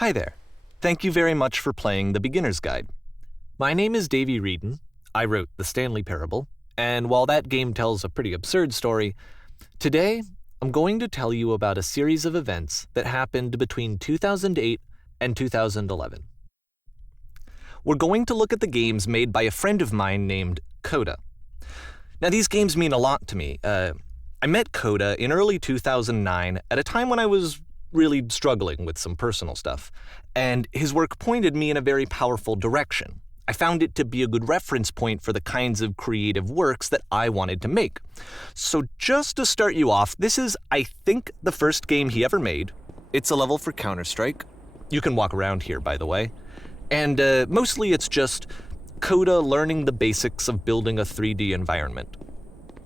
Hi there. Thank you very much for playing The Beginner's Guide. My name is Davey Reedon. I wrote The Stanley Parable, and while that game tells a pretty absurd story, today I'm going to tell you about a series of events that happened between 2008 and 2011. We're going to look at the games made by a friend of mine named Coda. Now, these games mean a lot to me. I met Coda in early 2009 at a time when I was really struggling with some personal stuff, and his work pointed me in a very powerful direction. I found it to be a good reference point for the kinds of creative works that I wanted to make. So just to start you off, this is, I think, the first game he ever made. It's a level for Counter-Strike. You can walk around here, by the way. And mostly it's just Coda learning the basics of building a 3D environment.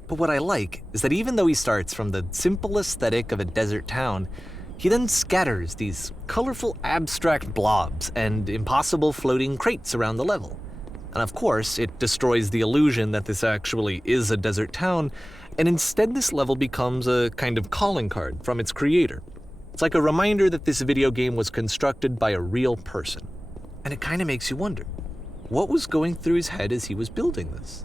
But what I like is that even though he starts from the simple aesthetic of a desert town, he then scatters these colorful abstract blobs and impossible floating crates around the level. And of course, it destroys the illusion that this actually is a desert town, and instead this level becomes a kind of calling card from its creator. It's like a reminder that this video game was constructed by a real person. And it kind of makes you wonder, what was going through his head as he was building this?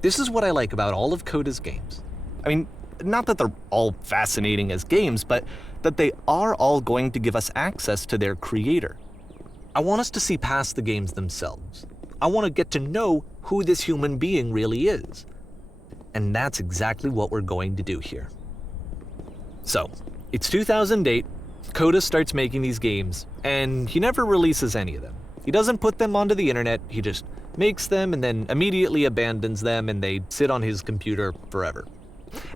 This is what I like about all of Coda's games. I mean, not that they're all fascinating as games, but that they are all going to give us access to their creator. I want us to see past the games themselves. I want to get to know who this human being really is. And that's exactly what we're going to do here. So, it's 2008, Coda starts making these games, and he never releases any of them. He doesn't put them onto the internet, he just makes them and then immediately abandons them, and they sit on his computer forever.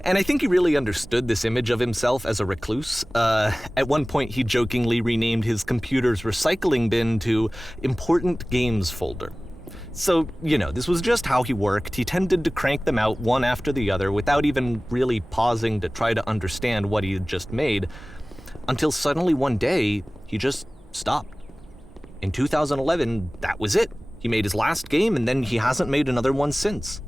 And I think he really understood this image of himself as a recluse. At one point, he jokingly renamed his computer's recycling bin to Important Games Folder. So, this was just how he worked. He tended to crank them out one after the other without even really pausing to try to understand what he had just made, until suddenly one day, he just stopped. In 2011, that was it. He made his last game, and then he hasn't made another one since.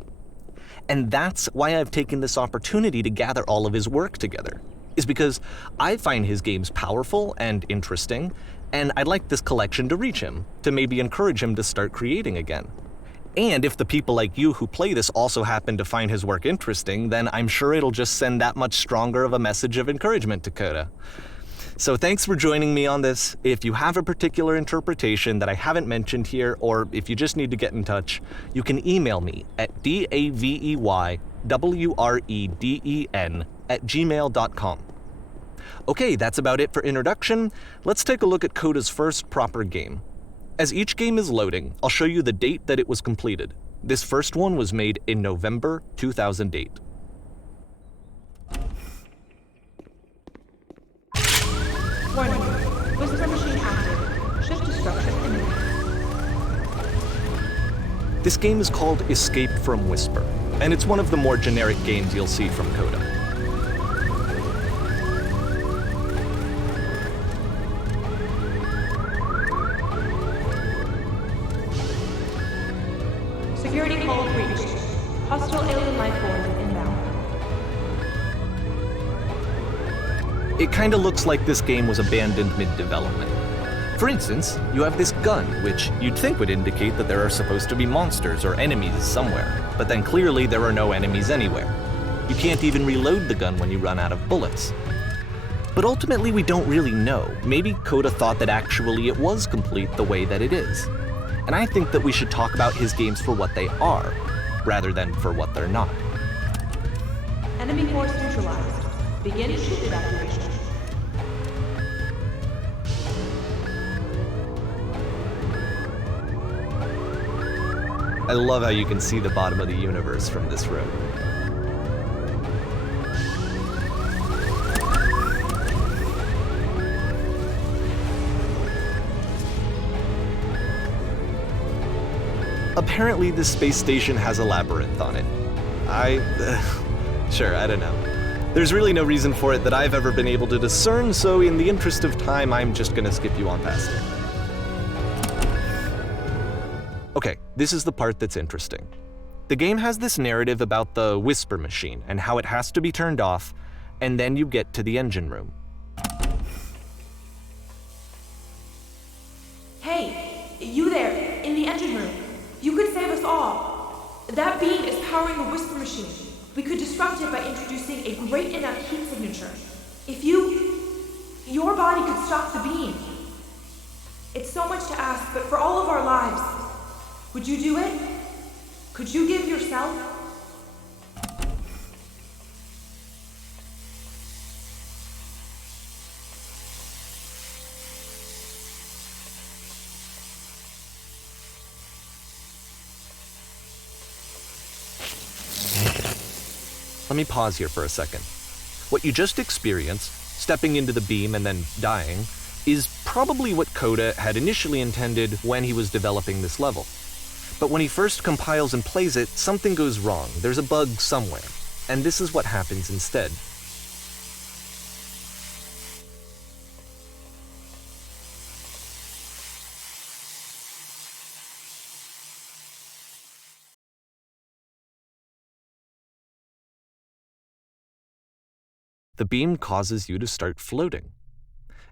And that's why I've taken this opportunity to gather all of his work together, is because I find his games powerful and interesting, and I'd like this collection to reach him, to maybe encourage him to start creating again. And if the people like you who play this also happen to find his work interesting, then I'm sure it'll just send that much stronger of a message of encouragement to Coda. So thanks for joining me on this. If you have a particular interpretation that I haven't mentioned here, or if you just need to get in touch, you can email me at daveyWreden@gmail.com. Okay, that's about it for introduction. Let's take a look at Coda's first proper game. As each game is loading, I'll show you the date that it was completed. This first one was made in November 2008. Warning. Whisper machine active. Shift to structure imminent. This game is called Escape from Whisper, and it's one of the more generic games you'll see from Coda. Security code breached. Hostile alien life form inbound. It kinda looks like this game was abandoned mid-development. For instance, you have this gun, which you'd think would indicate that there are supposed to be monsters or enemies somewhere, but then clearly there are no enemies anywhere. You can't even reload the gun when you run out of bullets. But ultimately we don't really know. Maybe Coda thought that actually it was complete the way that it is. And I think that we should talk about his games for what they are, rather than for what they're not. Enemy force neutralized. Begin ship evacuation. I love how you can see the bottom of the universe from this room. Apparently this space station has a labyrinth on it. Sure, I don't know. There's really no reason for it that I've ever been able to discern, so in the interest of time, I'm just gonna skip you on past it. Okay, this is the part that's interesting. The game has this narrative about the whisper machine and how it has to be turned off, and then you get to the engine room. That beam is powering the whisper machine. We could disrupt it by introducing a great enough heat signature. If your body could stop the beam. It's so much to ask, but for all of our lives, would you do it? Could you give yourself? Let me pause here for a second. What you just experienced, stepping into the beam and then dying, is probably what Coda had initially intended when he was developing this level. But when he first compiles and plays it, something goes wrong. There's a bug somewhere. And this is what happens instead. The beam causes you to start floating.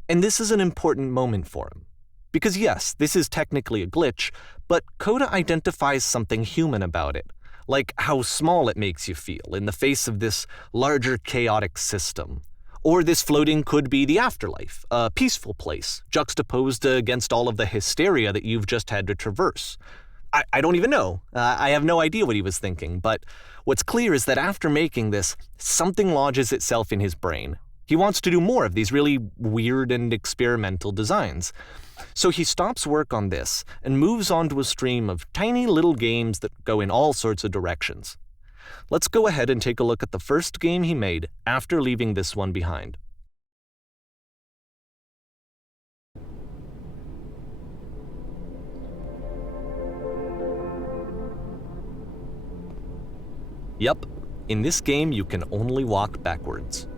And this is an important moment for him. Because yes, this is technically a glitch, but Coda identifies something human about it, like how small it makes you feel in the face of this larger chaotic system. Or this floating could be the afterlife, a peaceful place, juxtaposed against all of the hysteria that you've just had to traverse. I don't even know. I have no idea what he was thinking, but what's clear is that after making this, something lodges itself in his brain. He wants to do more of these really weird and experimental designs. So he stops work on this and moves on to a stream of tiny little games that go in all sorts of directions. Let's go ahead and take a look at the first game he made after leaving this one behind. Yep, in this game you can only walk backwards.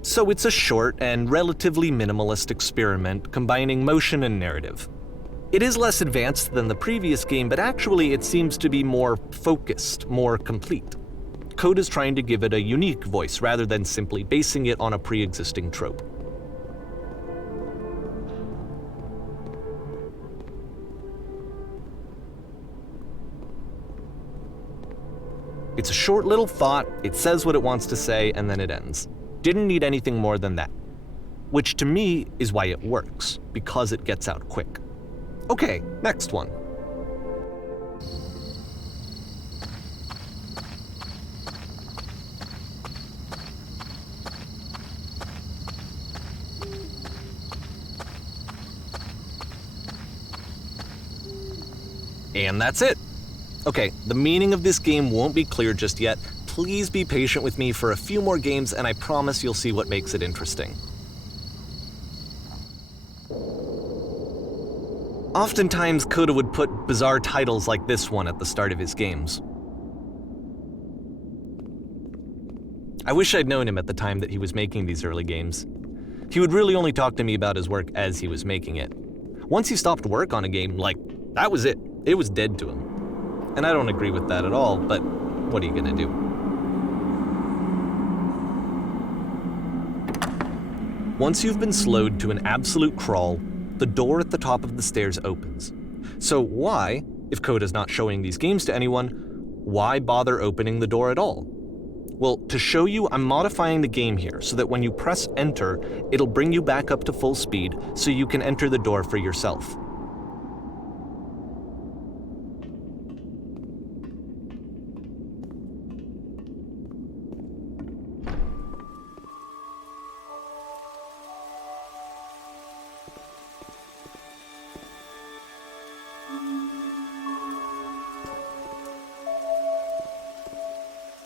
So it's a short and relatively minimalist experiment combining motion and narrative. It is less advanced than the previous game, but actually it seems to be more focused, more complete. Coda's trying to give it a unique voice rather than simply basing it on a pre-existing trope. It's a short little thought, it says what it wants to say, and then it ends. Didn't need anything more than that. Which to me is why it works, because it gets out quick. Okay, next one. And that's it. Okay, the meaning of this game won't be clear just yet. Please be patient with me for a few more games and I promise you'll see what makes it interesting. Oftentimes, Coda would put bizarre titles like this one at the start of his games. I wish I'd known him at the time that he was making these early games. He would really only talk to me about his work as he was making it. Once he stopped work on a game, that was it. It was dead to him. And I don't agree with that at all, but what are you gonna do? Once you've been slowed to an absolute crawl, the door at the top of the stairs opens. So why, if Coda's not showing these games to anyone, why bother opening the door at all? Well, to show you, I'm modifying the game here so that when you press enter, it'll bring you back up to full speed so you can enter the door for yourself.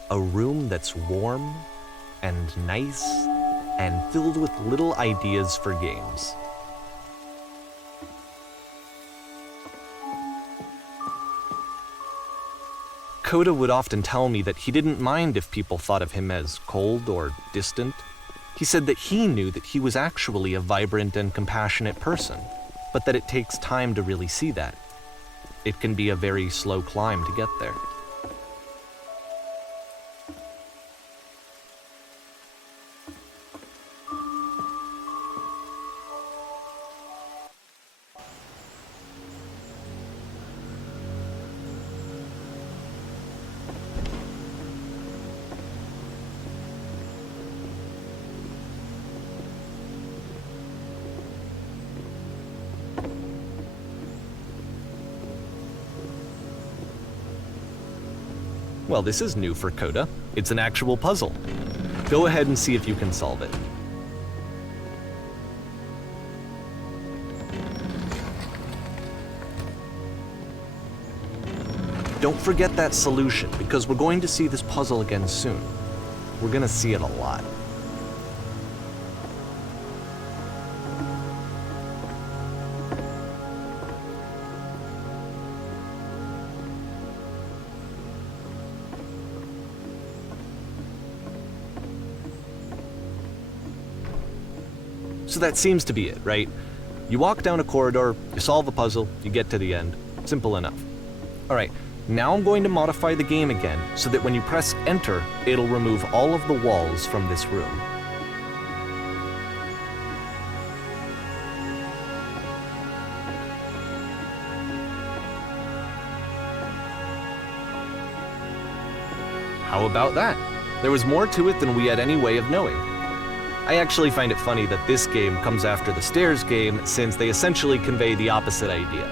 A room that's warm and nice and filled with little ideas for games. Coda would often tell me that he didn't mind if people thought of him as cold or distant. He said that he knew that he was actually a vibrant and compassionate person, but that it takes time to really see that. It can be a very slow climb to get there. Well, this is new for Coda. It's an actual puzzle. Go ahead and see if you can solve it. Don't forget that solution, because we're going to see this puzzle again soon. We're going to see it a lot. So that seems to be it, right? You walk down a corridor, you solve a puzzle, you get to the end. Simple enough. All right, now I'm going to modify the game again so that when you press enter, it'll remove all of the walls from this room. How about that? There was more to it than we had any way of knowing. I actually find it funny that this game comes after the Stairs game, since they essentially convey the opposite idea.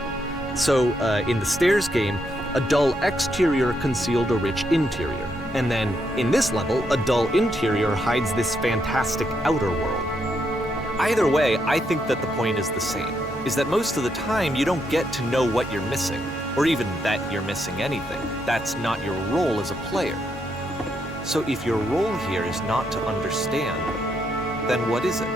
So, in the Stairs game, a dull exterior concealed a rich interior. And then, in this level, a dull interior hides this fantastic outer world. Either way, I think that the point is the same, is that most of the time you don't get to know what you're missing, or even that you're missing anything. That's not your role as a player. So if your role here is not to understand, then what is it?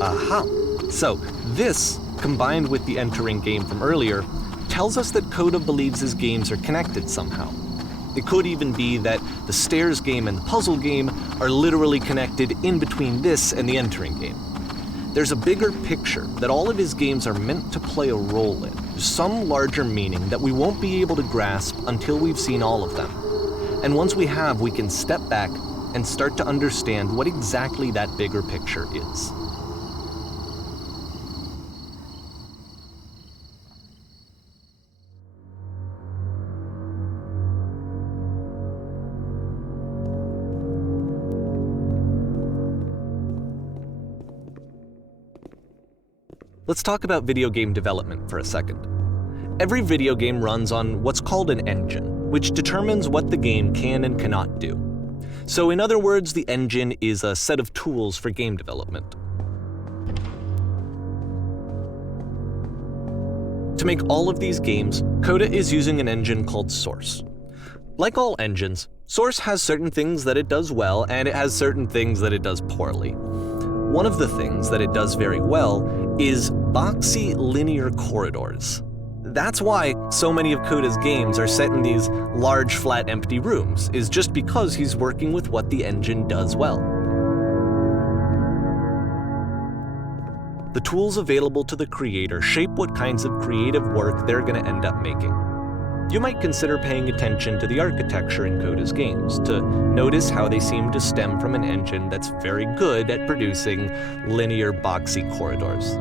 Aha! So, this, combined with the entering game from earlier, tells us that Coda believes his games are connected somehow. It could even be that the Stairs game and the puzzle game are literally connected in between this and the entering game. There's a bigger picture that all of his games are meant to play a role in, some larger meaning that we won't be able to grasp until we've seen all of them. And once we have, we can step back and start to understand what exactly that bigger picture is. Let's talk about video game development for a second. Every video game runs on what's called an engine, which determines what the game can and cannot do. So in other words, the engine is a set of tools for game development. To make all of these games, Coda is using an engine called Source. Like all engines, Source has certain things that it does well, and it has certain things that it does poorly. One of the things that it does very well is boxy linear corridors. That's why so many of Coda's games are set in these large, flat, empty rooms, is just because he's working with what the engine does well. The tools available to the creator shape what kinds of creative work they're going to end up making. You might consider paying attention to the architecture in Coda's games to notice how they seem to stem from an engine that's very good at producing linear, boxy corridors.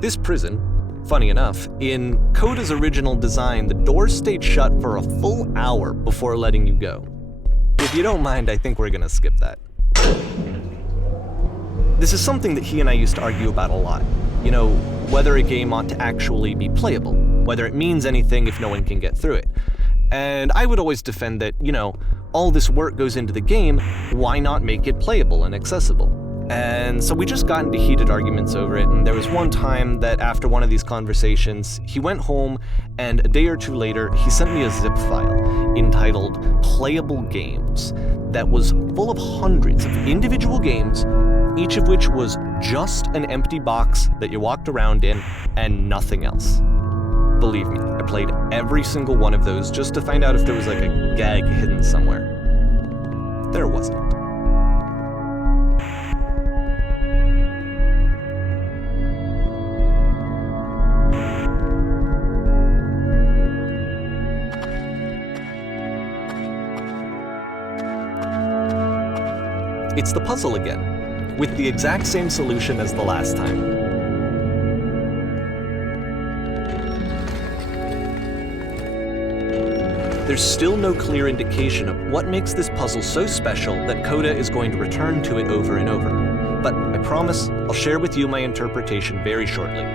This prison, funny enough, in Coda's original design, the doors stayed shut for a full hour before letting you go. If you don't mind, I think we're gonna skip that. This is something that he and I used to argue about a lot. You know, whether a game ought to actually be playable, whether it means anything if no one can get through it. And I would always defend that, you know, all this work goes into the game, why not make it playable and accessible? And so we just got into heated arguments over it, and there was one time that after one of these conversations, he went home, and a day or two later, he sent me a zip file entitled Playable Games that was full of hundreds of individual games, each of which was just an empty box that you walked around in and nothing else. Believe me, I played every single one of those just to find out if there was like a gag hidden somewhere. there wasn't. It's the puzzle again, with the exact same solution as the last time. There's still no clear indication of what makes this puzzle so special that Coda is going to return to it over and over. But I promise I'll share with you my interpretation very shortly.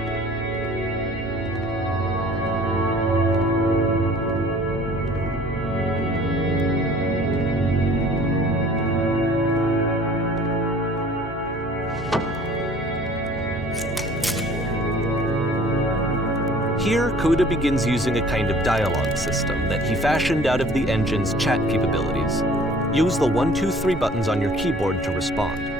Here, Coda begins using a kind of dialogue system that he fashioned out of the engine's chat capabilities. Use the 1, 2, 3 buttons on your keyboard to respond.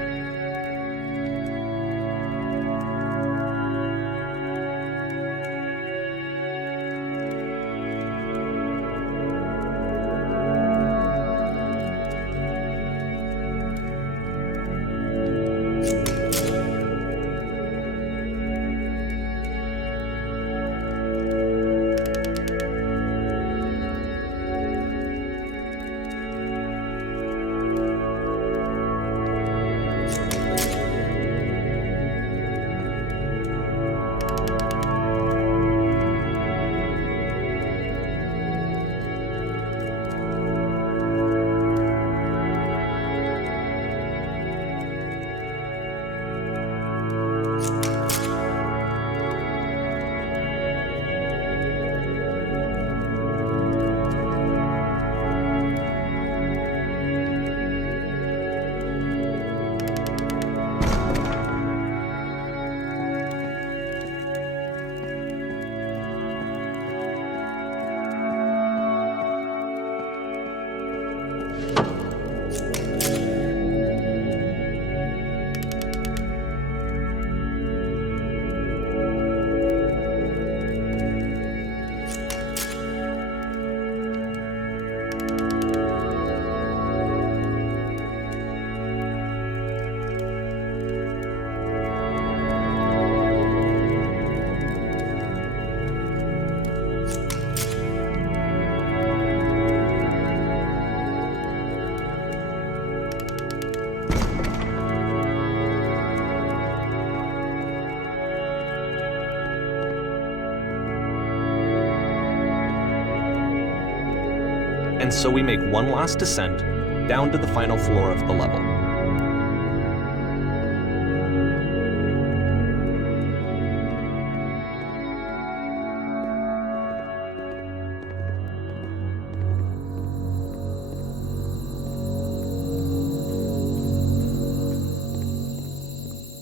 And so we make one last descent down to the final floor of the level.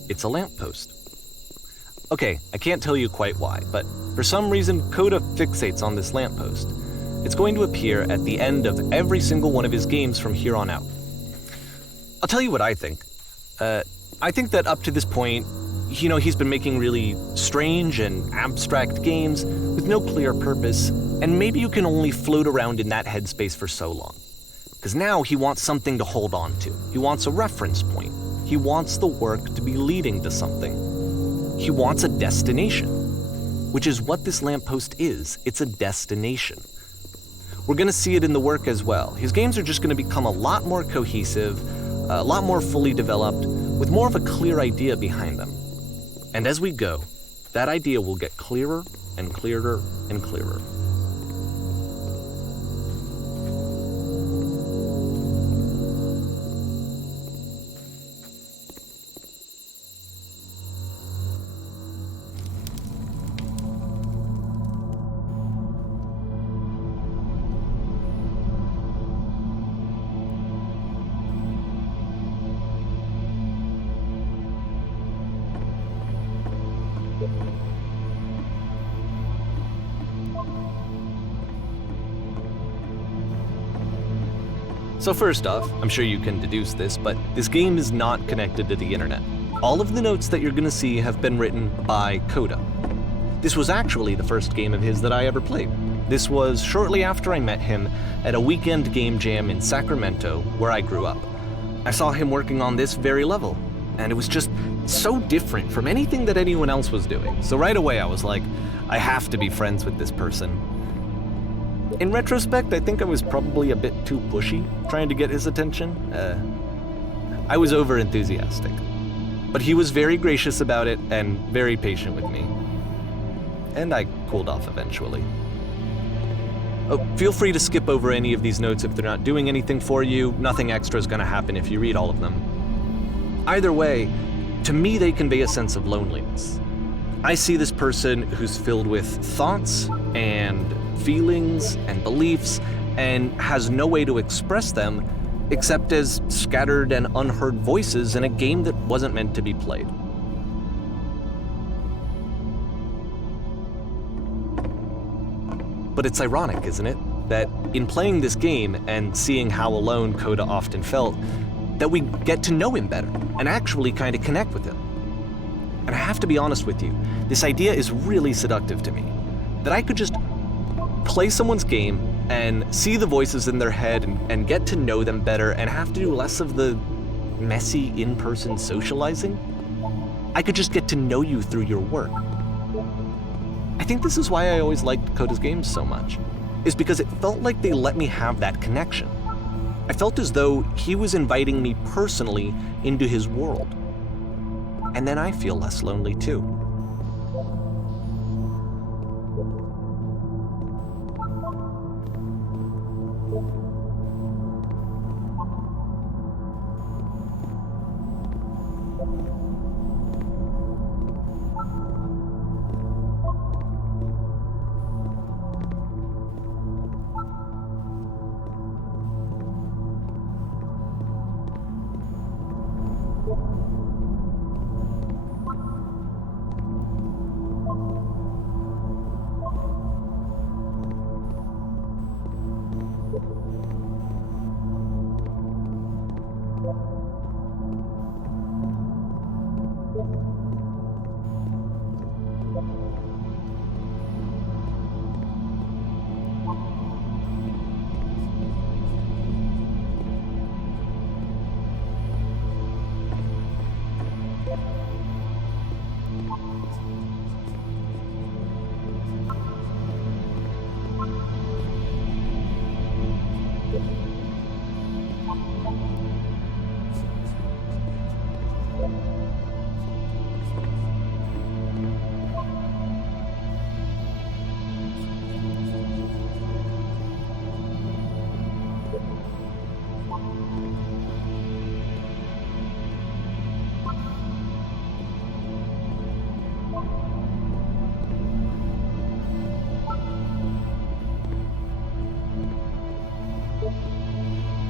It's a lamppost. Okay, I can't tell you quite why, but for some reason Coda fixates on this lamppost. It's going to appear at the end of every single one of his games from here on out. I'll tell you what I think. I think that up to this point, he's been making really strange and abstract games with no clear purpose, and maybe you can only float around in that headspace for so long. Because now he wants something to hold on to. He wants a reference point. He wants the work to be leading to something. He wants a destination, which is what this lamppost is. It's a destination. We're going to see it in the work as well. His games are just going to become a lot more cohesive, a lot more fully developed, with more of a clear idea behind them. And as we go, that idea will get clearer and clearer and clearer. So first off, I'm sure you can deduce this, but this game is not connected to the internet. All of the notes that you're going to see have been written by Coda. This was actually the first game of his that I ever played. This was shortly after I met him at a weekend game jam in Sacramento, where I grew up. I saw him working on this very level, and it was just so different from anything that anyone else was doing. So right away I was like, I have to be friends with this person. In retrospect, I think I was probably a bit too pushy trying to get his attention. I was over-enthusiastic. But he was very gracious about it and very patient with me. And I cooled off eventually. Oh, feel free to skip over any of these notes if they're not doing anything for you. Nothing extra is going to happen if you read all of them. Either way, to me they convey a sense of loneliness. I see this person who's filled with thoughts and feelings and beliefs and has no way to express them except as scattered and unheard voices in a game that wasn't meant to be played. But it's ironic, isn't it, that in playing this game and seeing how alone Coda often felt, that we get to know him better and actually kind of connect with him. And I have to be honest with you, this idea is really seductive to me, that I could just play someone's game and see the voices in their head and get to know them better and have to do less of the messy in-person socializing. I could just get to know you through your work. I think this is why I always liked Coda's games so much, is because it felt like they let me have that connection. I felt as though he was inviting me personally into his world. And then I feel less lonely too.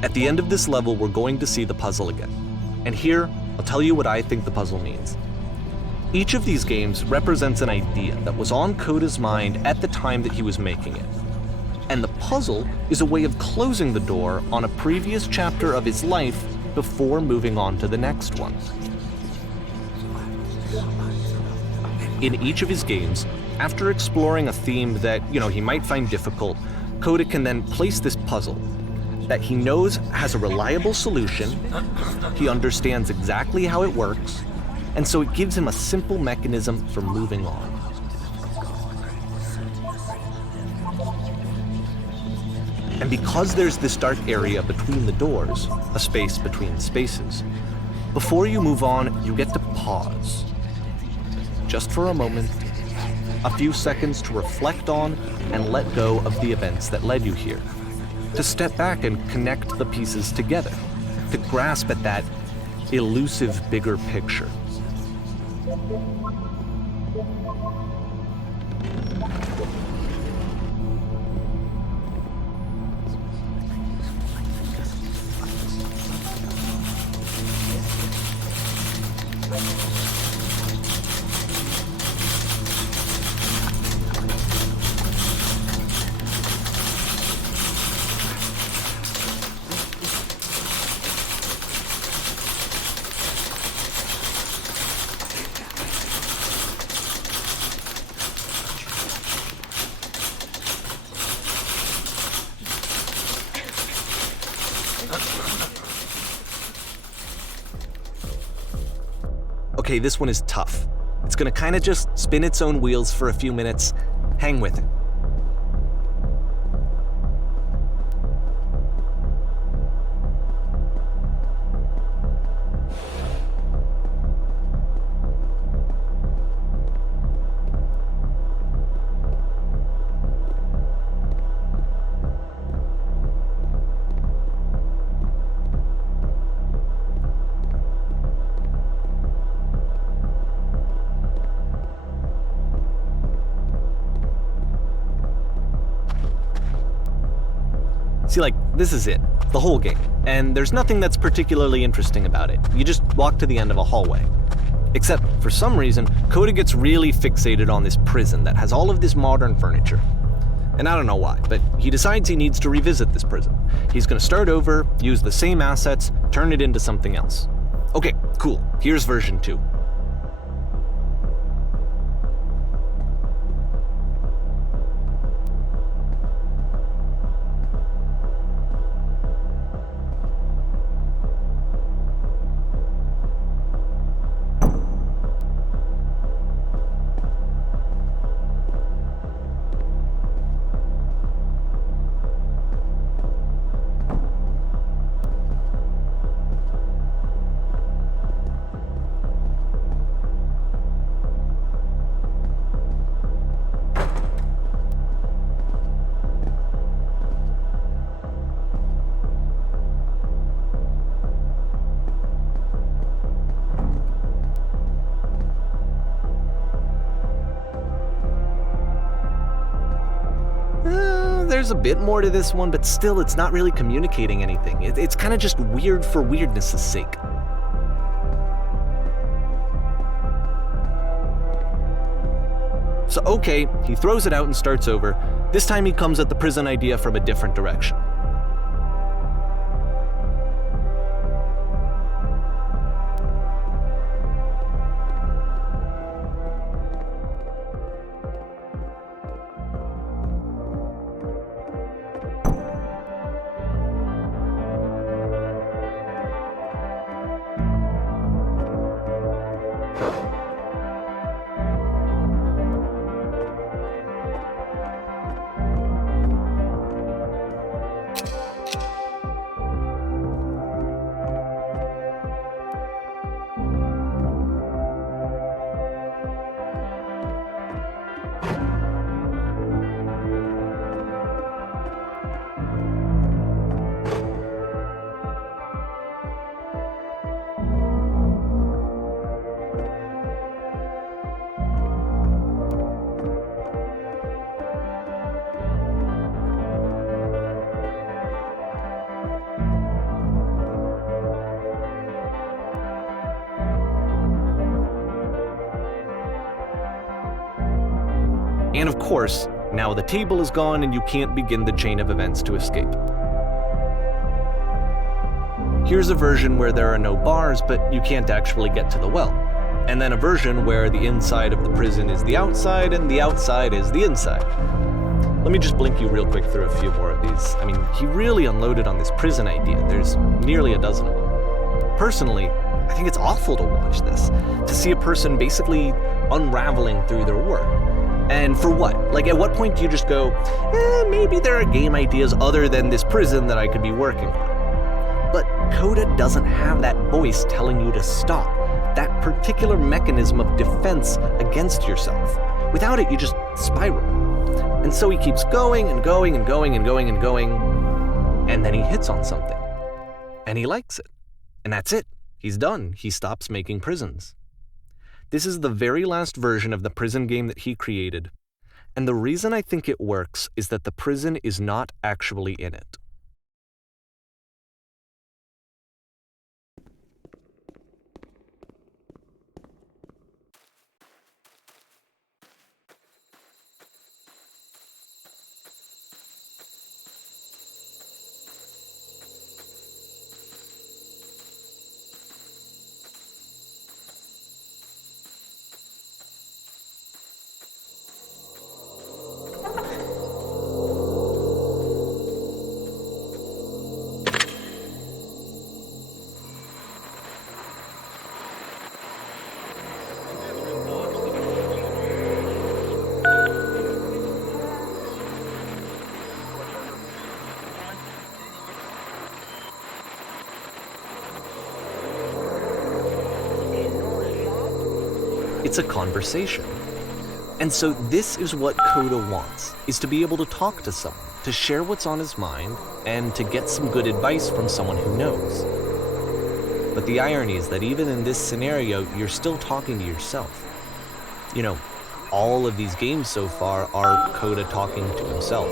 At the end of this level, we're going to see the puzzle again. And here, I'll tell you what I think the puzzle means. Each of these games represents an idea that was on Coda's mind at the time that he was making it. And the puzzle is a way of closing the door on a previous chapter of his life before moving on to the next one. In each of his games, after exploring a theme that, he might find difficult, Coda can then place this puzzle that he knows has a reliable solution, he understands exactly how it works, and so it gives him a simple mechanism for moving on. And because there's this dark area between the doors, a space between spaces, before you move on, you get to pause. Just for a moment, a few seconds to reflect on and let go of the events that led you here. To step back and connect the pieces together, to grasp at that elusive bigger picture. Okay, this one is tough. It's gonna kinda just spin its own wheels for a few minutes. Hang with it. See, this is it, the whole game, and there's nothing that's particularly interesting about it. You just walk to the end of a hallway. Except, for some reason, Coda gets really fixated on this prison that has all of this modern furniture. And I don't know why, but he decides he needs to revisit this prison. He's gonna start over, use the same assets, turn it into something else. Okay, cool, here's version 2. There's a bit more to this one, but still it's not really communicating anything. It's kind of just weird for weirdness' sake. So okay, he throws it out and starts over. This time he comes at the prison idea from a different direction. And of course, now the table is gone and you can't begin the chain of events to escape. Here's a version where there are no bars, but you can't actually get to the well. And then a version where the inside of the prison is the outside and the outside is the inside. Let me just blink you real quick through a few more of these. I mean, he really unloaded on this prison idea. There's nearly a dozen of them. Personally, I think it's awful to watch this, to see a person basically unraveling through their work. And for what? At what point do you just go, maybe there are game ideas other than this prison that I could be working on? But Coda doesn't have that voice telling you to stop, that particular mechanism of defense against yourself. Without it, you just spiral. And so he keeps going and going and going and going and going, and then he hits on something. And he likes it. And that's it. He's done. He stops making prisons. This is the very last version of the prison game that he created, and the reason I think it works is that the prison is not actually in it. It's a conversation. And so this is what Coda wants, is to be able to talk to someone, to share what's on his mind, and to get some good advice from someone who knows. But the irony is that even in this scenario, you're still talking to yourself. You know, all of these games so far are Coda talking to himself.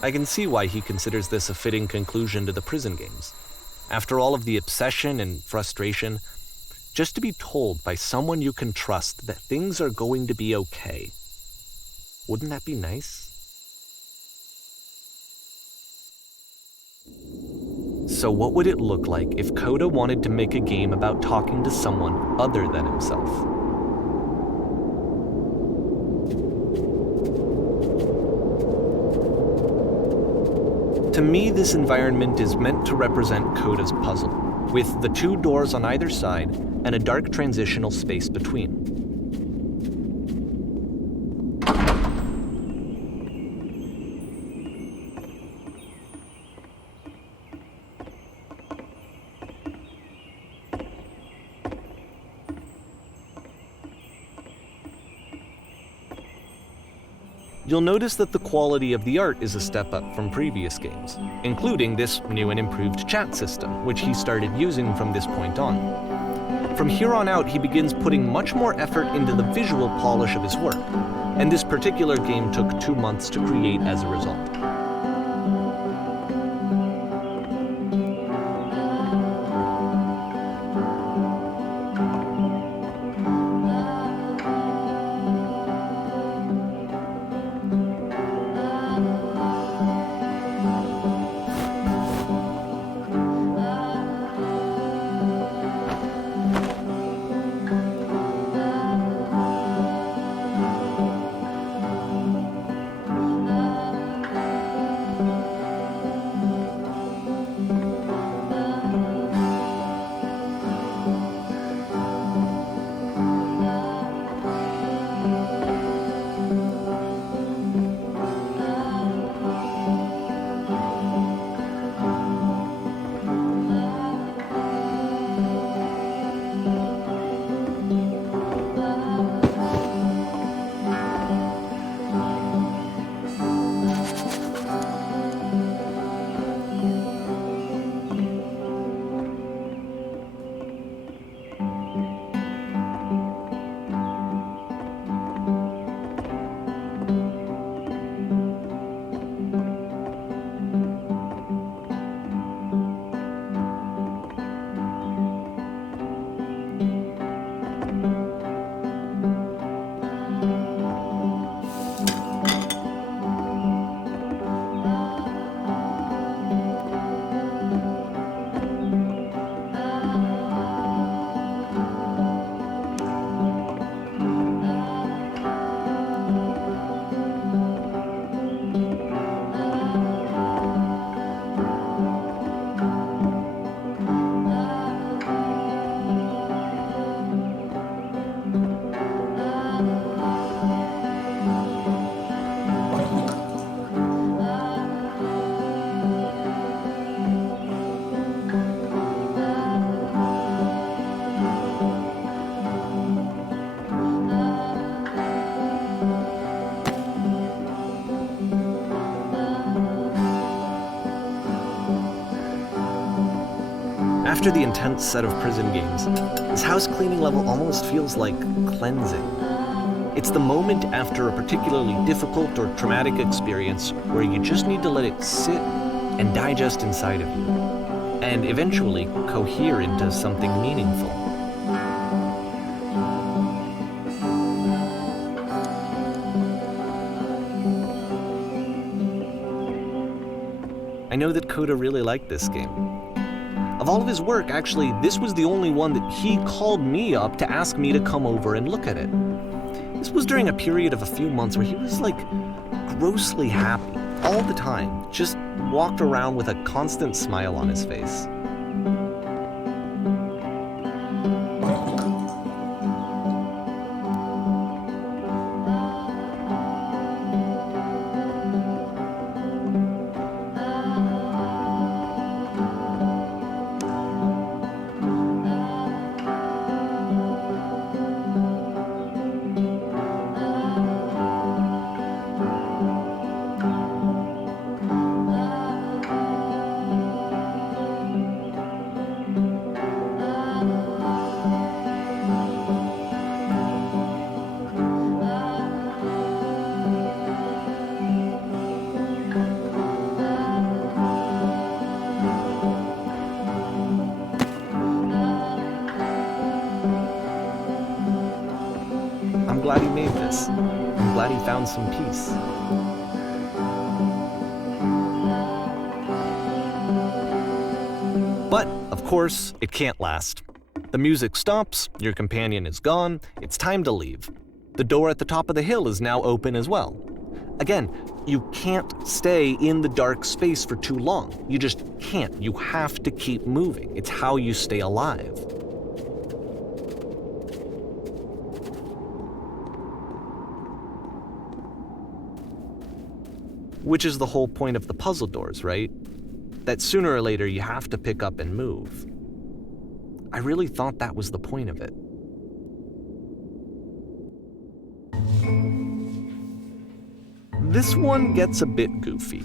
I can see why he considers this a fitting conclusion to the prison games. After all of the obsession and frustration, just to be told by someone you can trust that things are going to be okay. Wouldn't that be nice? So what would it look like if Coda wanted to make a game about talking to someone other than himself? To me, this environment is meant to represent Coda's puzzle, with the two doors on either side and a dark transitional space between. You'll notice that the quality of the art is a step up from previous games, including this new and improved chat system, which he started using from this point on. From here on out, he begins putting much more effort into the visual polish of his work, and this particular game took 2 months to create as a result. After the intense set of prison games, this house cleaning level almost feels like cleansing. It's the moment after a particularly difficult or traumatic experience where you just need to let it sit and digest inside of you, and eventually cohere into something meaningful. I know that Coda really liked this game. Of all of his work, actually, this was the only one that he called me up to ask me to come over and look at it. This was during a period of a few months where he was like grossly happy all the time, just walked around with a constant smile on his face. I'm glad he made this. I'm glad he found some peace. But, of course, it can't last. The music stops, your companion is gone, it's time to leave. The door at the top of the hill is now open as well. Again, you can't stay in the dark space for too long. You just can't. You have to keep moving. It's how you stay alive. Which is the whole point of the puzzle doors, right? That sooner or later you have to pick up and move. I really thought that was the point of it. This one gets a bit goofy.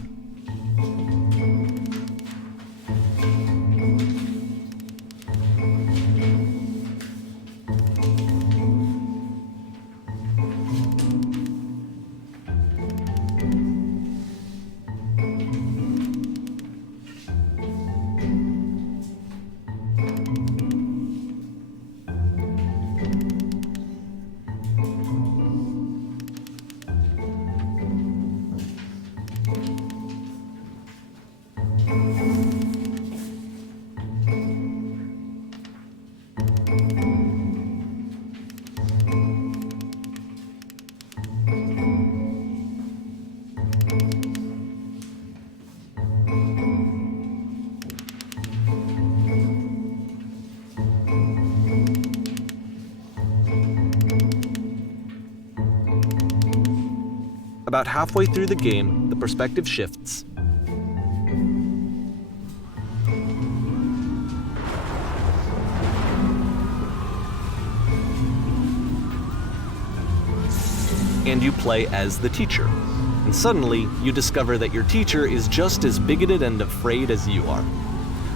About halfway through the game, the perspective shifts. And you play as the teacher. And suddenly, you discover that your teacher is just as bigoted and afraid as you are.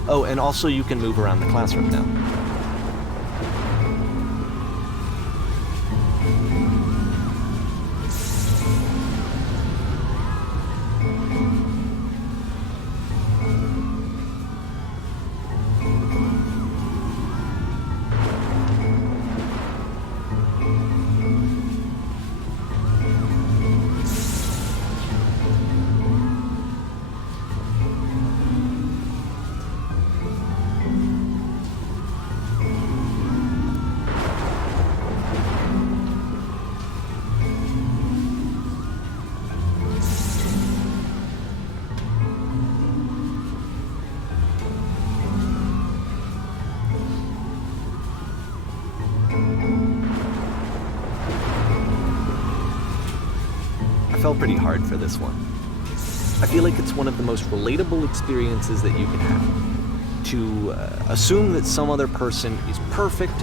Oh, and also you can move around the classroom now. I fell pretty hard for this one. I feel like it's one of the most relatable experiences that you can have. To assume that some other person is perfect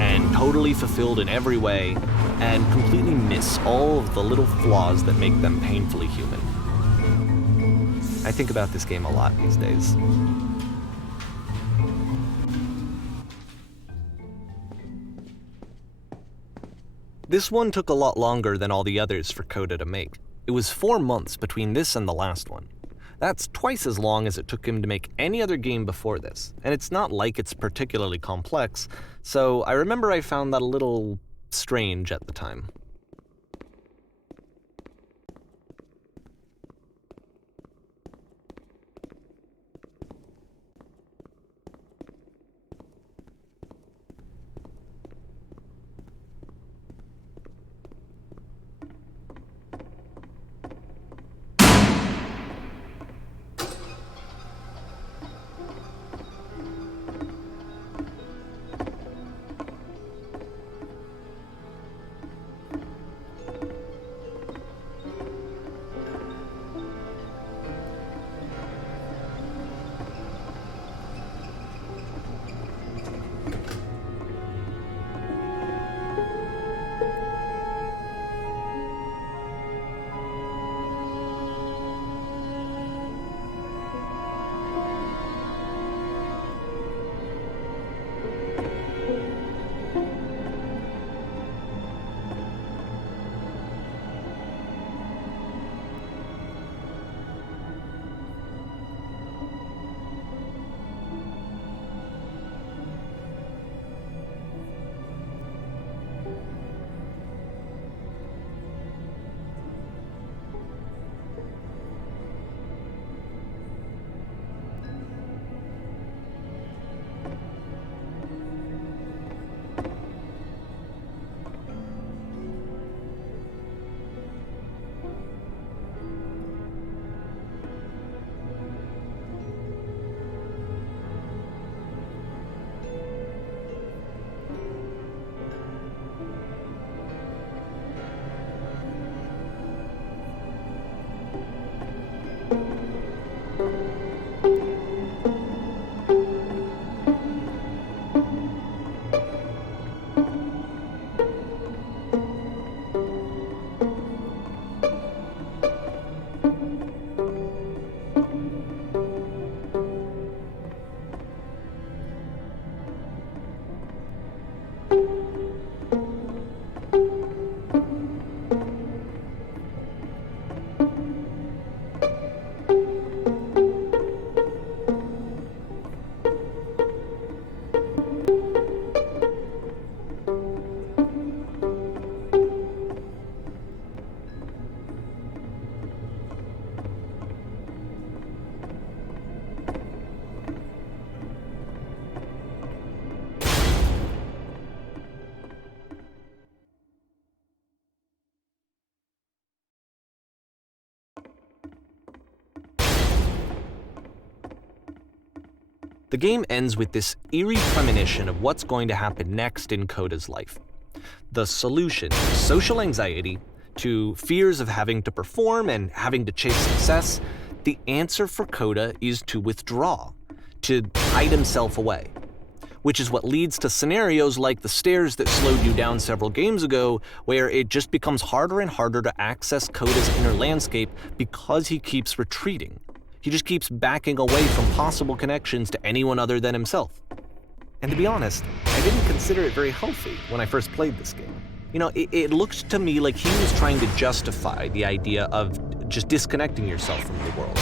and totally fulfilled in every way, and completely miss all of the little flaws that make them painfully human. I think about this game a lot these days. This one took a lot longer than all the others for Coda to make. It was 4 months between this and the last one. That's twice as long as it took him to make any other game before this, and it's not like it's particularly complex, so I remember I found that a little strange at the time. The game ends with this eerie premonition of what's going to happen next in Coda's life. The solution to social anxiety, to fears of having to perform and having to chase success, the answer for Coda is to withdraw, to hide himself away. Which is what leads to scenarios like the stairs that slowed you down several games ago, where it just becomes harder and harder to access Coda's inner landscape because he keeps retreating. He just keeps backing away from possible connections to anyone other than himself. And to be honest, I didn't consider it very healthy when I first played this game. You know, it looked to me like he was trying to justify the idea of just disconnecting yourself from the world.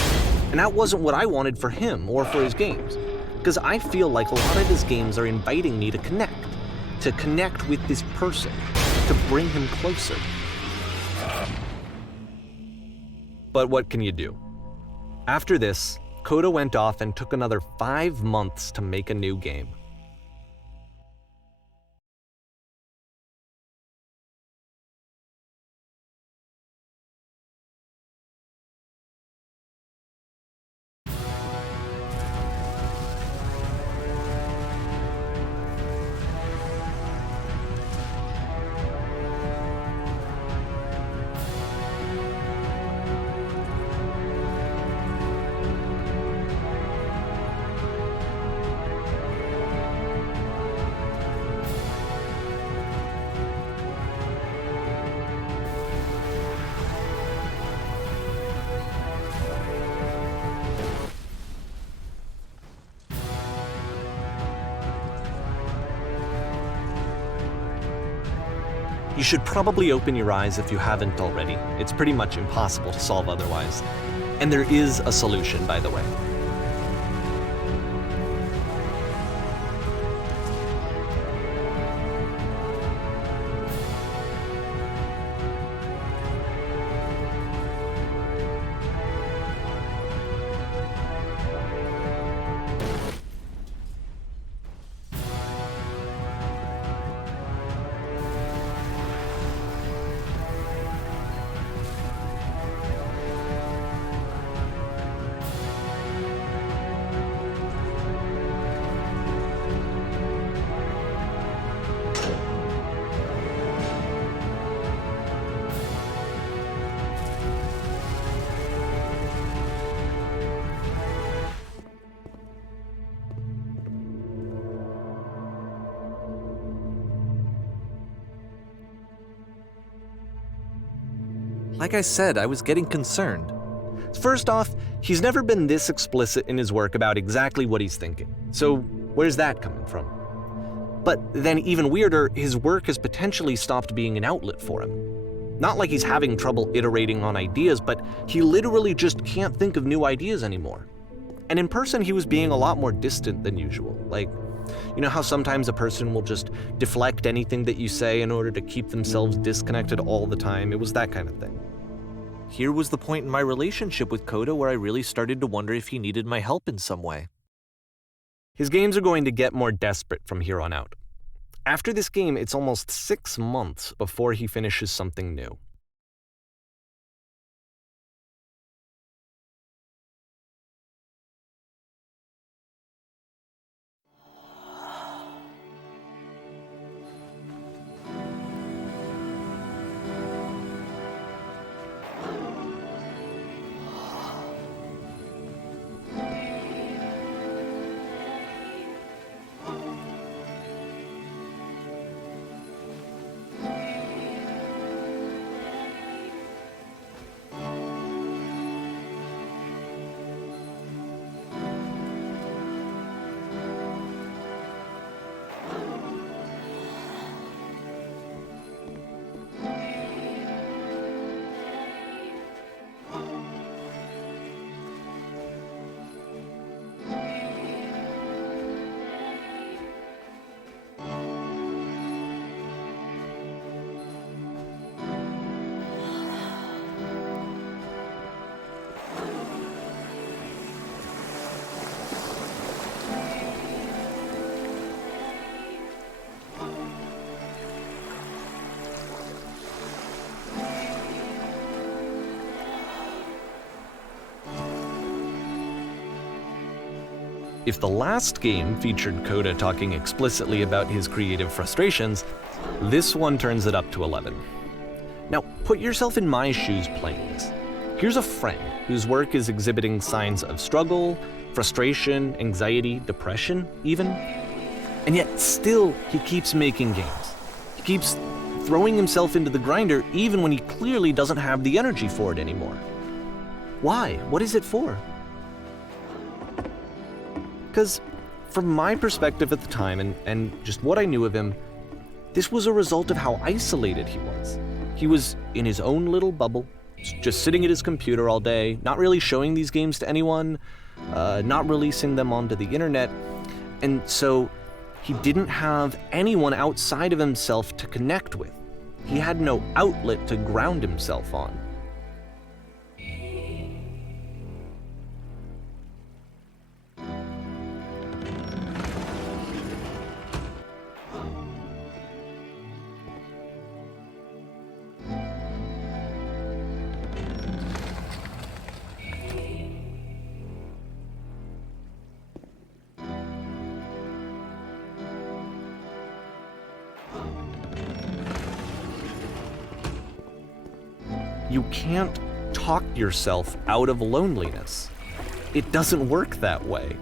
And that wasn't what I wanted for him or for his games. Because I feel like a lot of his games are inviting me to connect with this person, to bring him closer. But what can you do? After this, Coda went off and took another 5 months to make a new game. should probably open your eyes if you haven't already. It's pretty much impossible to solve otherwise. And there is a solution, by the way. Like I said, I was getting concerned. First off, he's never been this explicit in his work about exactly what he's thinking. So where's that coming from? But then even weirder, his work has potentially stopped being an outlet for him. Not like he's having trouble iterating on ideas, but he literally just can't think of new ideas anymore. And in person, he was being a lot more distant than usual. Like, you know how sometimes a person will just deflect anything that you say in order to keep themselves disconnected all the time? It was that kind of thing. Here was the point in my relationship with Coda where I really started to wonder if he needed my help in some way. His games are going to get more desperate from here on out. After this game, it's almost 6 months before he finishes something new. If the last game featured Coda talking explicitly about his creative frustrations, this one turns it up to 11. Now, put yourself in my shoes playing this. Here's a friend whose work is exhibiting signs of struggle, frustration, anxiety, depression, even. And yet, still, he keeps making games. He keeps throwing himself into the grinder even when he clearly doesn't have the energy for it anymore. Why? What is it for? Because from my perspective at the time and just what I knew of him, this was a result of how isolated he was. He was in his own little bubble, just sitting at his computer all day, not really showing these games to anyone, not releasing them onto the internet, and so he didn't have anyone outside of himself to connect with. He had no outlet to ground himself on. You can't talk yourself out of loneliness. It doesn't work that way.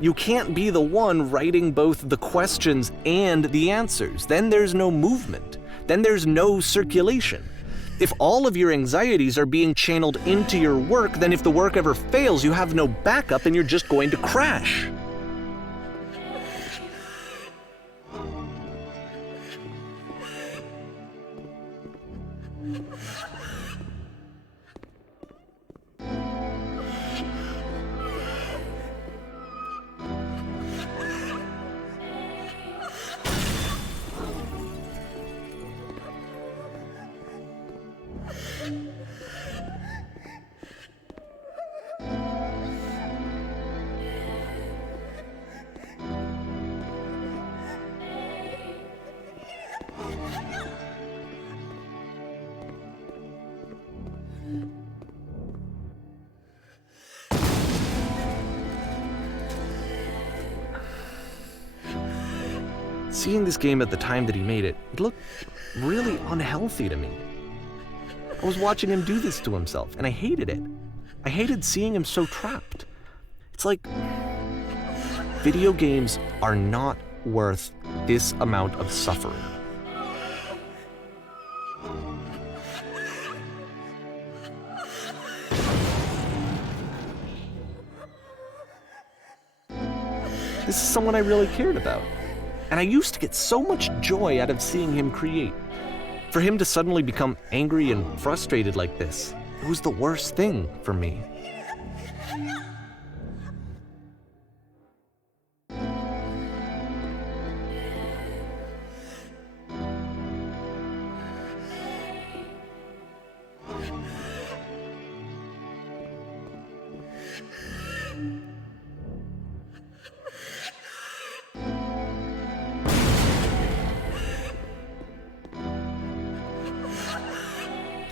You can't be the one writing both the questions and the answers. Then there's no movement. Then there's no circulation. If all of your anxieties are being channeled into your work, then if the work ever fails, you have no backup and you're just going to crash. Seeing this game at the time that he made it, it looked really unhealthy to me. I was watching him do this to himself, and I hated it. I hated seeing him so trapped. It's like, video games are not worth this amount of suffering. This is someone I really cared about. And I used to get so much joy out of seeing him create. For him to suddenly become angry and frustrated like this, it was the worst thing for me.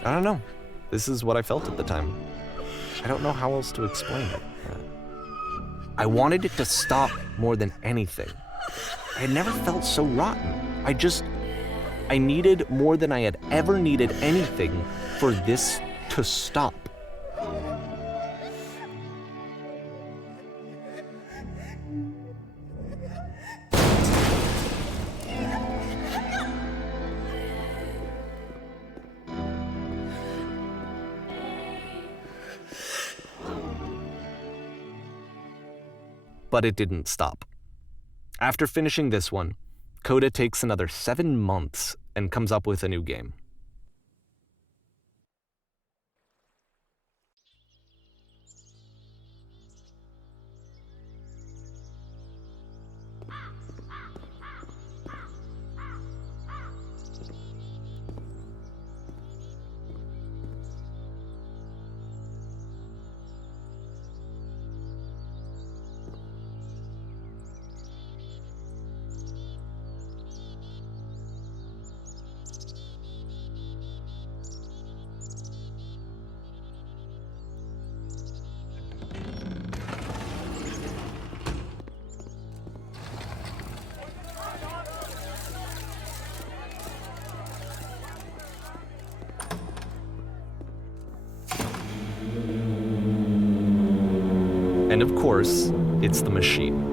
I don't know. This is what I felt at the time. I don't know how else to explain it. I wanted it to stop more than anything. I had never felt so rotten. I needed more than I had ever needed anything for this to stop. But it didn't stop. After finishing this one, Coda takes another 7 months and comes up with a new game. And of course, it's the machine.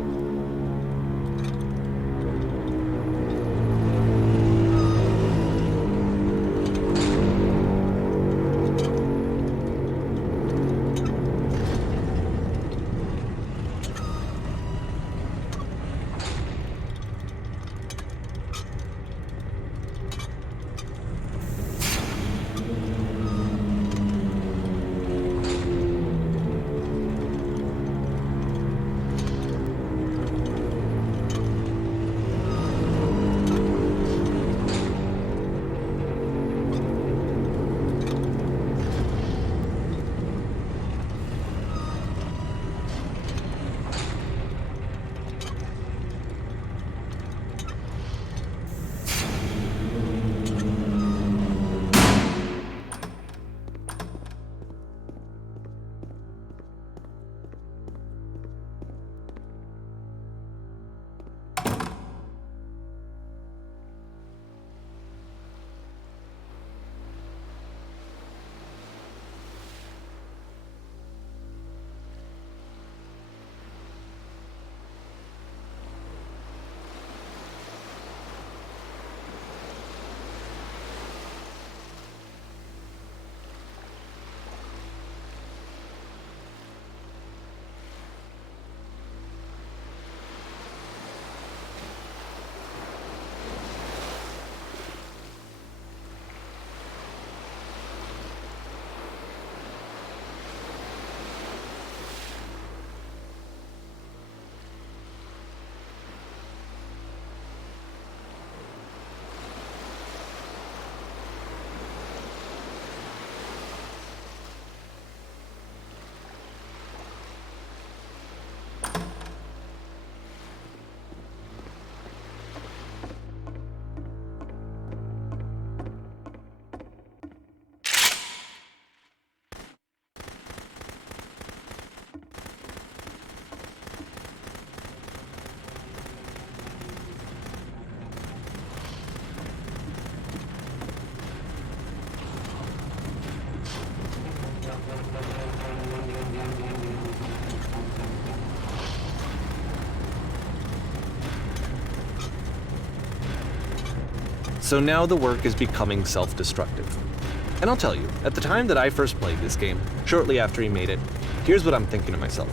So now the work is becoming self-destructive. And I'll tell you, at the time that I first played this game, shortly after he made it, here's what I'm thinking to myself.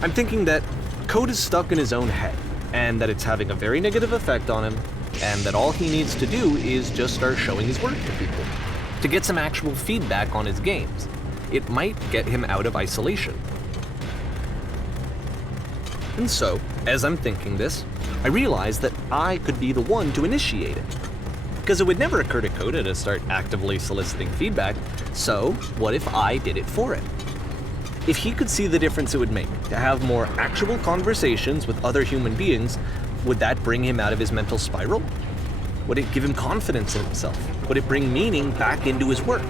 I'm thinking that code is stuck in his own head, and that it's having a very negative effect on him, and that all he needs to do is just start showing his work to people, to get some actual feedback on his games. It might get him out of isolation. And so, as I'm thinking this, I realize that I could be the one to initiate it. Because it would never occur to Coda to start actively soliciting feedback, so what if I did it for him? If he could see the difference it would make to have more actual conversations with other human beings, would that bring him out of his mental spiral? Would it give him confidence in himself? Would it bring meaning back into his work?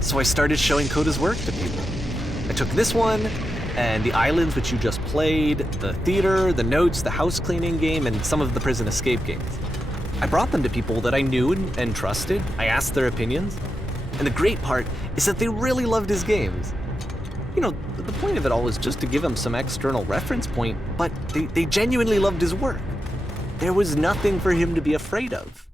So I started showing Coda's work to people. I took this one, and the islands which you just played, the theater, the notes, the house cleaning game, and some of the prison escape games. I brought them to people that I knew and trusted. I asked their opinions. And the great part is that they really loved his games. You know, the point of it all was just to give him some external reference point, but they genuinely loved his work. There was nothing for him to be afraid of.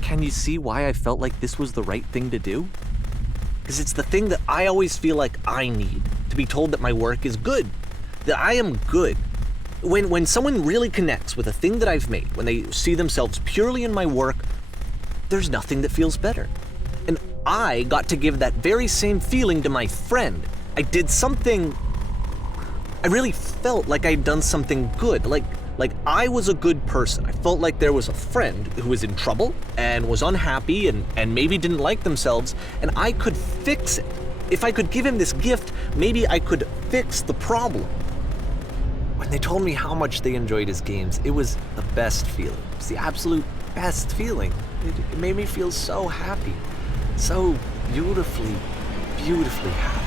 Can you see why I felt like this was the right thing to do? Because it's the thing that I always feel like I need, to be told that my work is good, that I am good. When someone really connects with a thing that I've made, when they see themselves purely in my work, there's nothing that feels better. And I got to give that very same feeling to my friend. I did something, I really felt like I'd done something good, like I was a good person. I felt like there was a friend who was in trouble and was unhappy and maybe didn't like themselves, and I could fix it. If I could give him this gift, maybe I could fix the problem. When they told me how much they enjoyed his games, it was the best feeling. It was the absolute best feeling. It made me feel so happy, so beautifully, beautifully happy.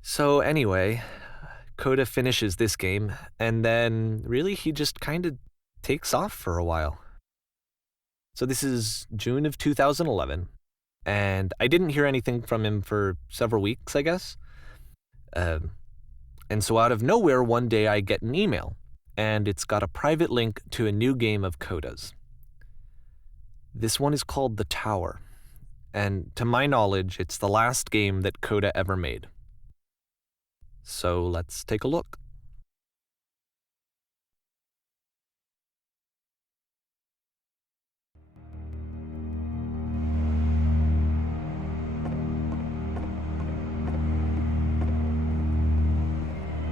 So anyway, Coda finishes this game, and then really he just kind of takes off for a while. So this is June of 2011, and I didn't hear anything from him for several weeks, I guess. And so out of nowhere, one day I get an email, and it's got a private link to a new game of Coda's. This one is called The Tower, and to my knowledge, it's the last game that Coda ever made. So let's take a look.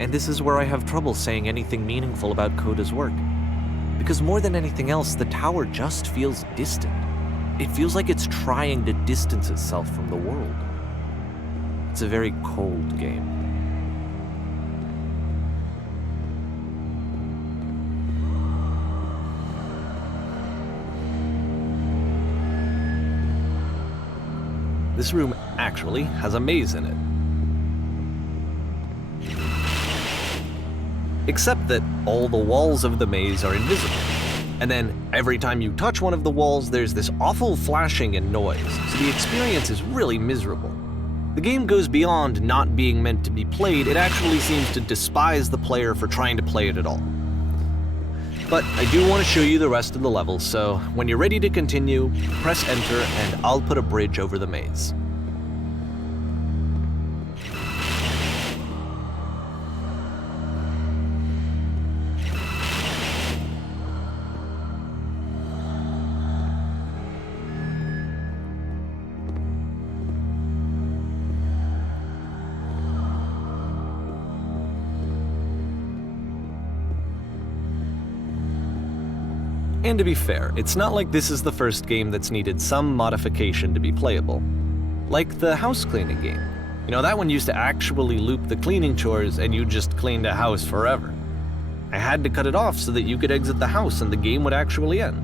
And this is where I have trouble saying anything meaningful about Coda's work. Because more than anything else, The Tower just feels distant. It feels like it's trying to distance itself from the world. It's a very cold game. This room actually has a maze in it. Except that all the walls of the maze are invisible. And then every time you touch one of the walls, there's this awful flashing and noise, so the experience is really miserable. The game goes beyond not being meant to be played, it actually seems to despise the player for trying to play it at all. But I do want to show you the rest of the level, so when you're ready to continue, press enter and I'll put a bridge over the maze. And to be fair, it's not like this is the first game that's needed some modification to be playable. Like the house cleaning game. You know, that one used to actually loop the cleaning chores and you just cleaned a house forever. I had to cut it off so that you could exit the house and the game would actually end.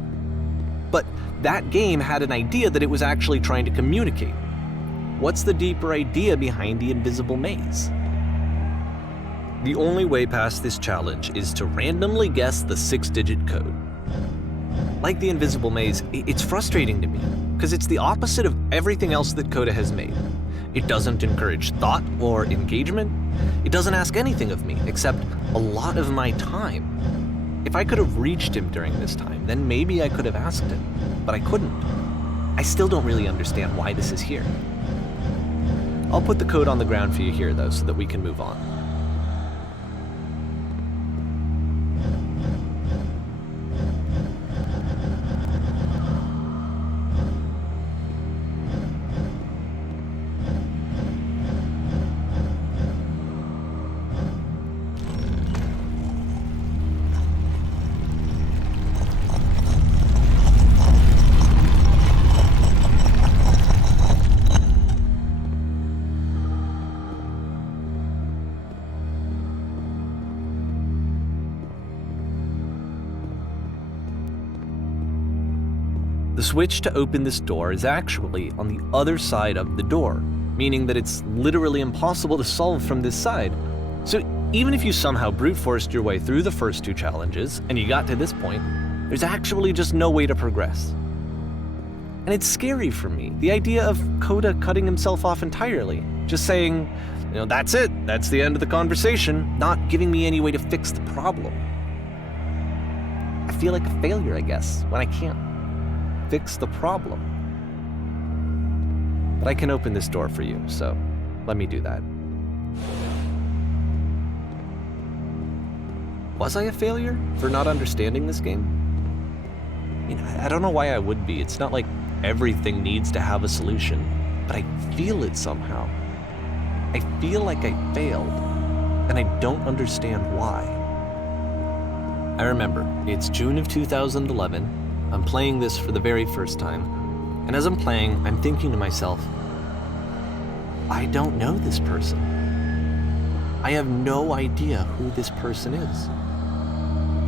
But that game had an idea that it was actually trying to communicate. What's the deeper idea behind the invisible maze? The only way past this challenge is to randomly guess the 6-digit code. Like the invisible maze, it's frustrating to me, because it's the opposite of everything else that Coda has made. It doesn't encourage thought or engagement. It doesn't ask anything of me, except a lot of my time. If I could have reached him during this time, then maybe I could have asked him, but I couldn't. I still don't really understand why this is here. I'll put the code on the ground for you here, though, so that we can move on. The switch to open this door is actually on the other side of the door, meaning that it's literally impossible to solve from this side. So even if you somehow brute forced your way through the first 2 challenges and you got to this point, there's actually just no way to progress. And it's scary for me, the idea of Coda cutting himself off entirely, just saying, you know, that's it, that's the end of the conversation, not giving me any way to fix the problem. I feel like a failure, I guess, when I can't fix the problem. But I can open this door for you, so let me do that. Was I a failure for not understanding this game? I mean, I don't know why I would be. It's not like everything needs to have a solution, but I feel it somehow. I feel like I failed, and I don't understand why. I remember, it's June of 2011. I'm playing this for the very first time, and as I'm playing, I'm thinking to myself, I don't know this person. I have no idea who this person is.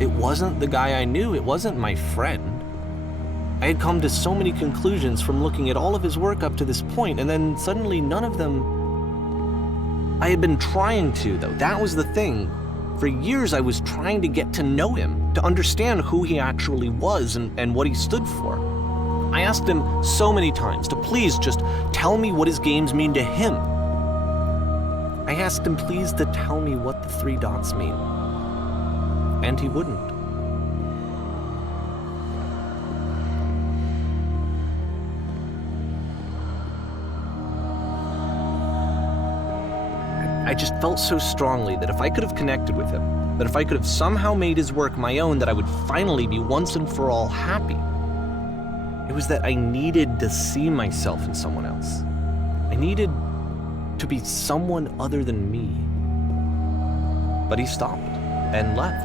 It wasn't the guy I knew, it wasn't my friend. I had come to so many conclusions from looking at all of his work up to this point, and then suddenly none of them... I had been trying to, though, that was the thing. For years I was trying to get to know him, to understand who he actually was and what he stood for. I asked him so many times to please just tell me what his games mean to him. I asked him please to tell me what the 3 dots mean. And he wouldn't. I just felt so strongly that if I could have connected with him, that if I could have somehow made his work my own, that I would finally be once and for all happy. It was that I needed to see myself in someone else. I needed to be someone other than me. But he stopped and left,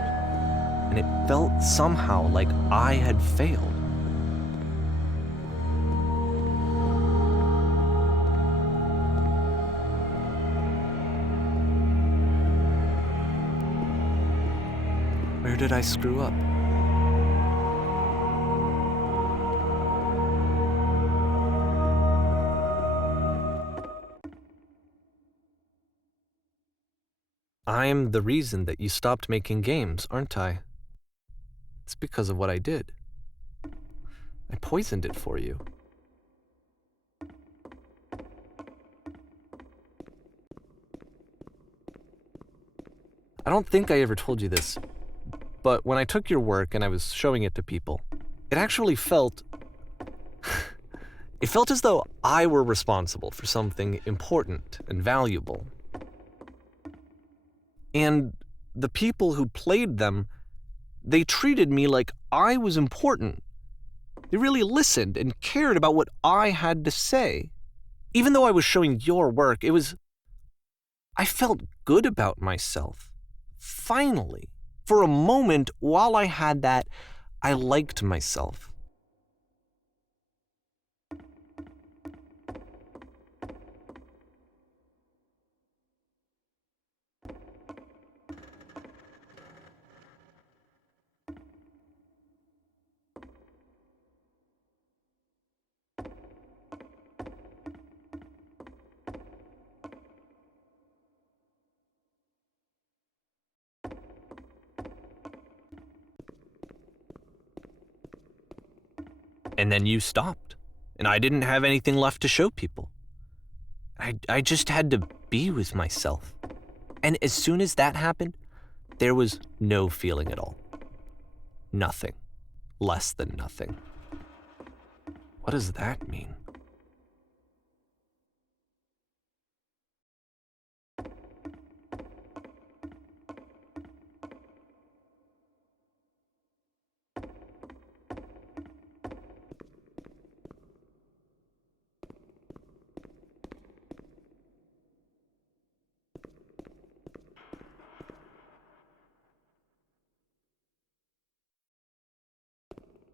and it felt somehow like I had failed. Where did I screw up? I'm the reason that you stopped making games, aren't I? It's because of what I did. I poisoned it for you. I don't think I ever told you this, but when I took your work and I was showing it to people, it actually felt... it felt as though I were responsible for something important and valuable. And the people who played them, they treated me like I was important. They really listened and cared about what I had to say. Even though I was showing your work, I felt good about myself. Finally. For a moment, while I had that I liked myself. And then you stopped, and I didn't have anything left to show people. I just had to be with myself. And as soon as that happened, there was no feeling at all. Nothing. Less than nothing. What does that mean?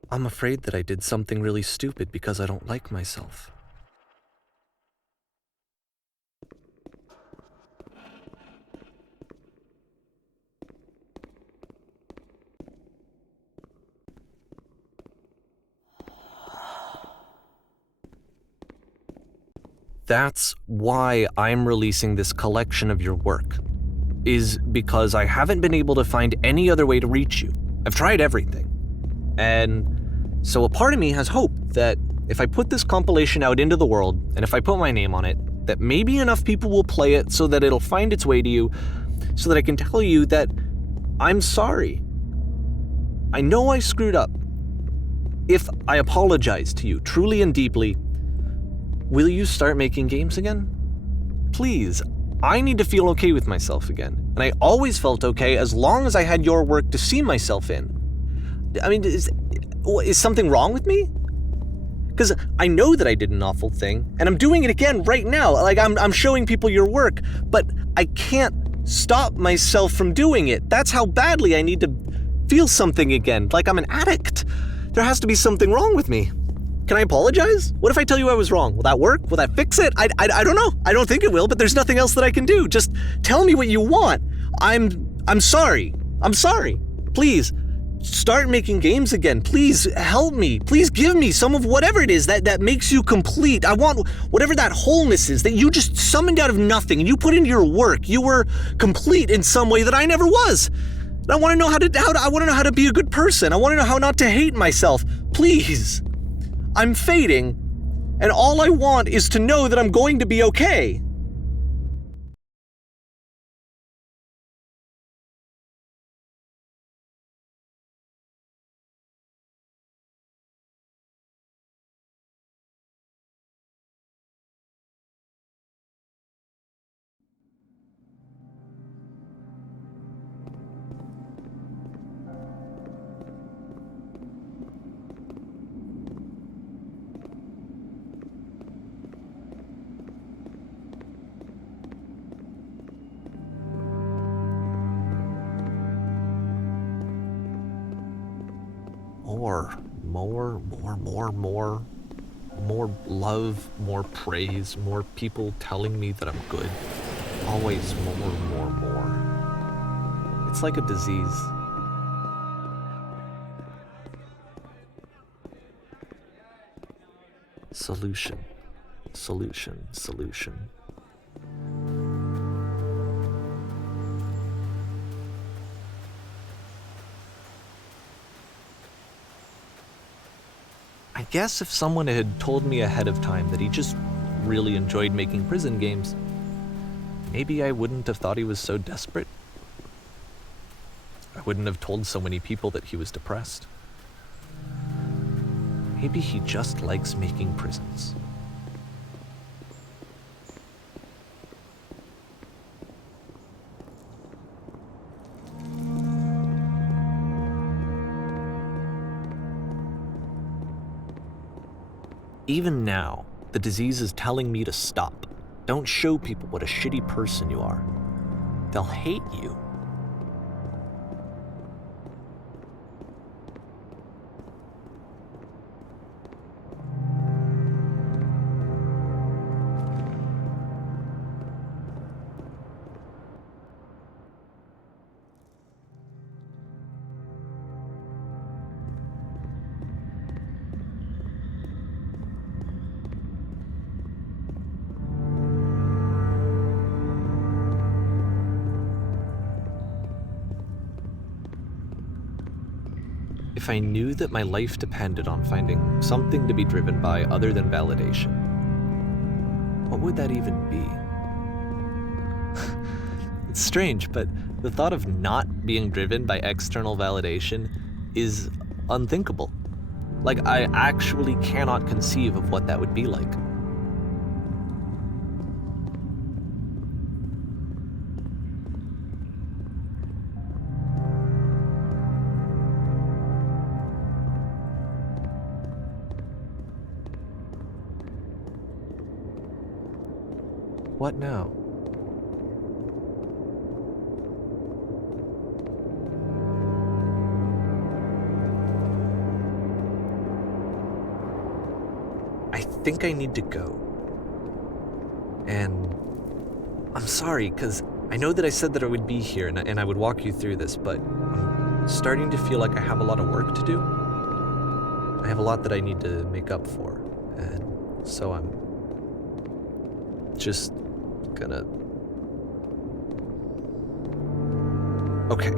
I'm afraid that I did something really stupid because I don't like myself. That's why I'm releasing this collection of your work, is because I haven't been able to find any other way to reach you. I've tried everything. And so a part of me has hope that if I put this compilation out into the world, and if I put my name on it, that maybe enough people will play it so that it'll find its way to you, so that I can tell you that I'm sorry. I know I screwed up. If I apologize to you truly and deeply, will you start making games again? Please, I need to feel okay with myself again. And I always felt okay as long as I had your work to see myself in. I mean, is something wrong with me? Because I know that I did an awful thing, and I'm doing it again right now. Like, I'm showing people your work, but I can't stop myself from doing it. That's how badly I need to feel something again, like I'm an addict. There has to be something wrong with me. Can I apologize? What if I tell you I was wrong? Will that work? Will that fix it? I don't know. I don't think it will, but there's nothing else that I can do. Just tell me what you want. I'm sorry. I'm sorry. Please, start making games again. Please help me. Please give me some of whatever it is that makes you complete. I want whatever that wholeness is that you just summoned out of nothing and you put into your work. You were complete in some way that I never was. And I want to know how to be a good person. I want to know how not to hate myself. Please. I'm fading, and all I want is to know that I'm going to be okay. More love, more praise, more people telling me that I'm good. Always more. It's like a disease. Solution. I guess if someone had told me ahead of time that he just really enjoyed making prison games, maybe I wouldn't have thought he was so desperate. I wouldn't have told so many people that he was depressed. Maybe he just likes making prisons. Even now, the disease is telling me to stop. Don't show people what a shitty person you are. They'll hate you. if I knew that my life depended on finding something to be driven by other than validation, what would that even be? It's strange, but the thought of not being driven by external validation is unthinkable. Like, I actually cannot conceive of what that would be like. What now? I think I need to go. And I'm sorry, because I know that I said that I would be here and I would walk you through this, but I'm starting to feel like I have a lot of work to do. I have a lot that I need to make up for, and so I'm just gonna... Okay.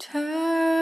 Turn